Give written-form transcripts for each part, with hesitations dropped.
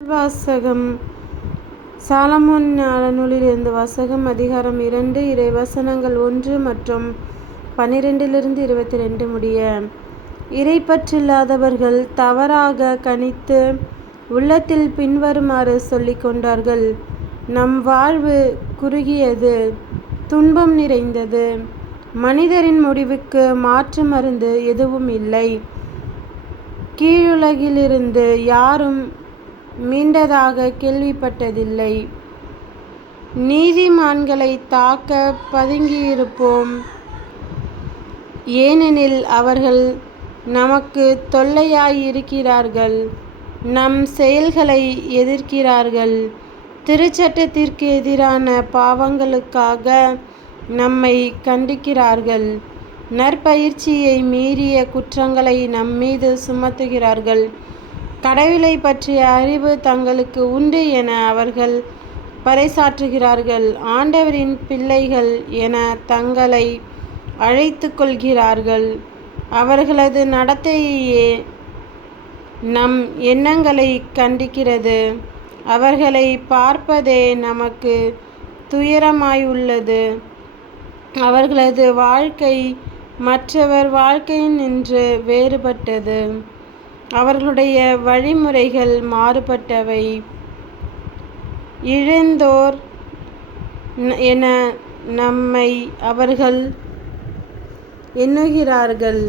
வாசகம் சாலமோன் நூலிலிருந்து வாசகம். அதிகாரம் 2, இறைவசனங்கள் 1 மற்றும் 12 22 முடிய. இறைப்பற்றில்லாதவர்கள் தவறாக கணித்து உள்ளத்தில் பின்வருமாறு சொல்லிக் கொண்டார்கள்: நம் வாழ்வு குறுகியது, துன்பம் நிறைந்தது, மனிதரின் முடிவுக்கு மாற்று மருந்து எதுவும் இல்லை, கீழுலகிலிருந்து யாரும் மீண்டதாக கேள்விப்பட்டதில்லை, நீதிமான்களை தாக்க பதுங்கியிருப்போம், ஏனெனில் அவர்கள் நமக்கு தொல்லையாயிருக்கிறார்கள், நம் செயல்களை எதிர்க்கிறார்கள், திருச்சட்டத்திற்கு எதிரான பாவங்களுக்காக நம்மை கண்டிக்கிறார்கள், நற்பயிற்சியை மீறிய குற்றங்களை நம்மீது சுமத்துகிறார்கள், கடவுளை பற்றிய அறிவு தங்களுக்கு உண்டு என அவர்கள் பறைசாற்றுகிறார்கள், ஆண்டவரின் பிள்ளைகள் என தங்களை அழைத்து கொள்கிறார்கள், அவர்களது நடத்தையே நம் எண்ணங்களை கண்டிக்கிறது, அவர்களை பார்ப்பதே நமக்கு துயரமாயுள்ளது, அவர்களது வாழ்க்கை மற்றவர் வாழ்க்கையினின்று வேறுபட்டது, அவர்களுடைய வழிமுறைகள் மாறுபட்டவை, இழிந்தோர் என நம்மை அவர்கள் எண்ணுகிறார்கள்,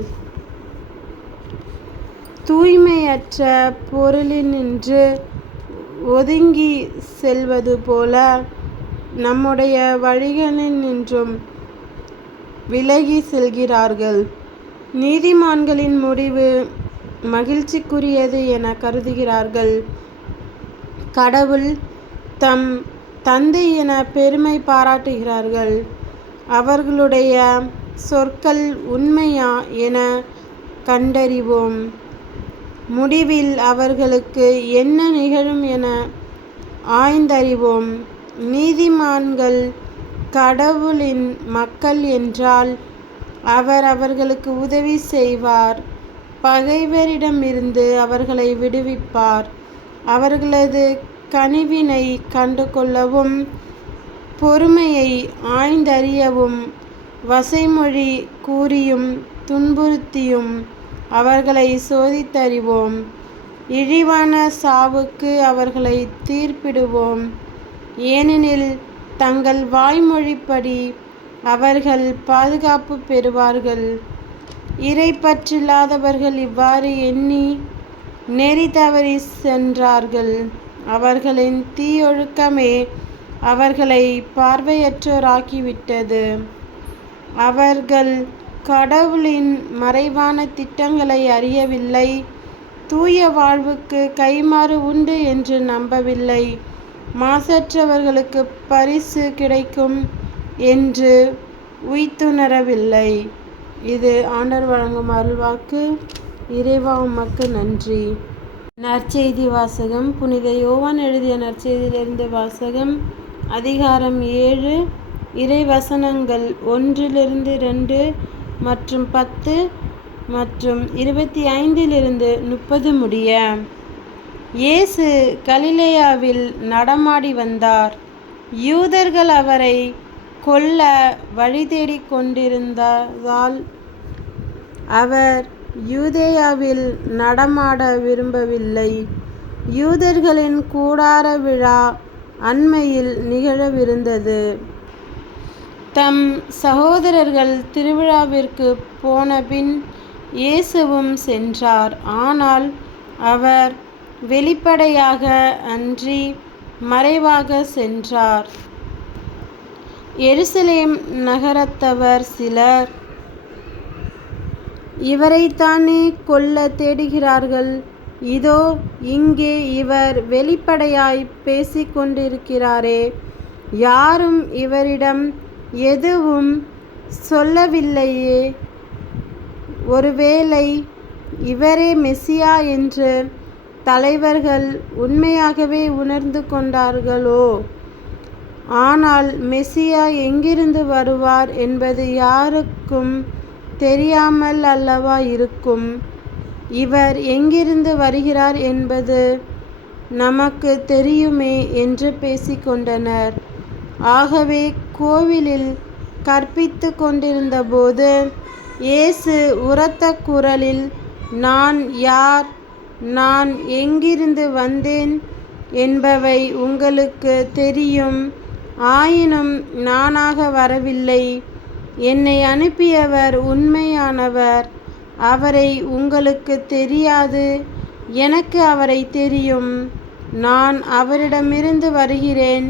தூய்மையற்ற பொருளினின்று ஒதுங்கி செல்வது போல நம்முடைய வழிகளினின்றும் விலகி செல்கிறார்கள், நீதிமான்களின் முடிவு மகிழ்ச்சிக்குரியது என கருதுகிறார்கள், கடவுள் தம் தந்தை என பெருமை பாராட்டுகிறார்கள், அவர்களுடைய சொற்கள் உண்மையா என கண்டறிவோம், முடிவில் அவர்களுக்கு என்ன நிகழும் என ஆய்ந்தறிவோம், நீதிமான்கள் கடவுளின் மக்கள் என்றால் அவர் அவர்களுக்கு உதவி செய்வார், பகைவரிடமிருந்து அவர்களை விடுவிப்பார், அவர்களது கனிவினை கண்டு கொள்ளவும் பொறுமையை ஆய்ந்தறியவும் வசைமொழி கூறியும் துன்புறுத்தியும் அவர்களை சோதித்தறிவோம், இழிவான சாவுக்கு அவர்களை தீர்ப்பிடுவோம், ஏனெனில் தங்கள் வாய்மொழிப்படி அவர்கள் பாதுகாப்பு பெறுவார்கள், இறைப்பற்றில்லாதவர்கள் இவ்வாறு எண்ணி நெறி தவறி சென்றார்கள், அவர்களின் தீயொழுக்கமே அவர்களை பார்வையற்றோராக்கிவிட்டது, அவர்கள் கடவுளின் மறைவான திட்டங்களை அறியவில்லை, தூய வாழ்வுக்கு கைமாறு உண்டு என்று நம்பவில்லை, மாசற்றவர்களுக்கு பரிசு கிடைக்கும் என்று உய்த்துணரவில்லை. இது ஆண்டவர் வழங்கும் அருள்வாக்கு. இறைவா, உமக்கு நன்றி. நற்செய்தி வாசகம். புனித யோவான் எழுதிய நற்செய்தியிலிருந்து வாசகம். அதிகாரம் 7, இறைவசனங்கள் 1 மற்றும் 10 மற்றும் 25 30 முடிய. இயேசு கலிலேயாவில் நடமாடி வந்தார். யூதர்கள் அவரை கொல்ல வழி தேடிக் கொண்டிருந்ததால் அவர் யூதேயாவில் நடமாட விரும்பவில்லை. யூதர்களின் கூடார விழா அண்மையில் நிகழவிருந்தது. தம் சகோதரர்கள் திருவிழாவிற்கு போனபின் இயேசுவும் சென்றார். ஆனால் அவர் வெளிப்படையாக அன்றி மறைவாக சென்றார். எருசலேம் நகரத்தவர் சிலர், இவரைத்தானே கொல்ல தேடுகிறார்கள், இதோ இங்கே இவர் வெளிப்படையாய் பேசிக்கொண்டிருக்கிறாரே, யாரும் இவரிடம் எதுவும் சொல்லவில்லையே, ஒருவேளை இவரே மெசியா என்று தலைவர்கள் உண்மையாகவே உணர்ந்து கொண்டார்களோ? ஆனால் மெசியா எங்கிருந்து வருவார் என்பது யாருக்கும் தெரியாமல் அல்லவா இருக்கும். இவர் எங்கிருந்து வருகிறார் என்பது நமக்கு தெரியுமே என்று பேசிக்கொண்டனர். ஆகவே கோவிலில் கற்பித்து கொண்டிருந்தபோது இயேசு உரத்த குரலில், நான் யார், நான் எங்கிருந்து வந்தேன் என்பவை உங்களுக்கு தெரியும். ஆயினும் நானாக வரவில்லை, என்னை அனுப்பியவர் உண்மையானவர். அவரை உங்களுக்கு தெரியாது, எனக்கு அவரை தெரியும். நான் அவரிடமிருந்து வருகிறேன்,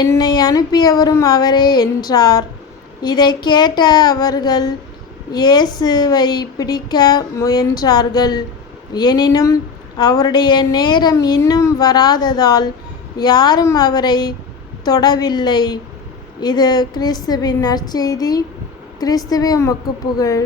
என்னை அனுப்பியவரும் அவரே என்றார். இதை கேட்ட அவர்கள் இயேசுவை பிடிக்க முயன்றார்கள். எனினும் அவருடைய நேரம் இன்னும் வராததால் யாரும் அவரை தொடவில்லை. இது கிறிஸ்துவின் நற்செய்தி. கிறிஸ்துவே உமக்கு புகழ்.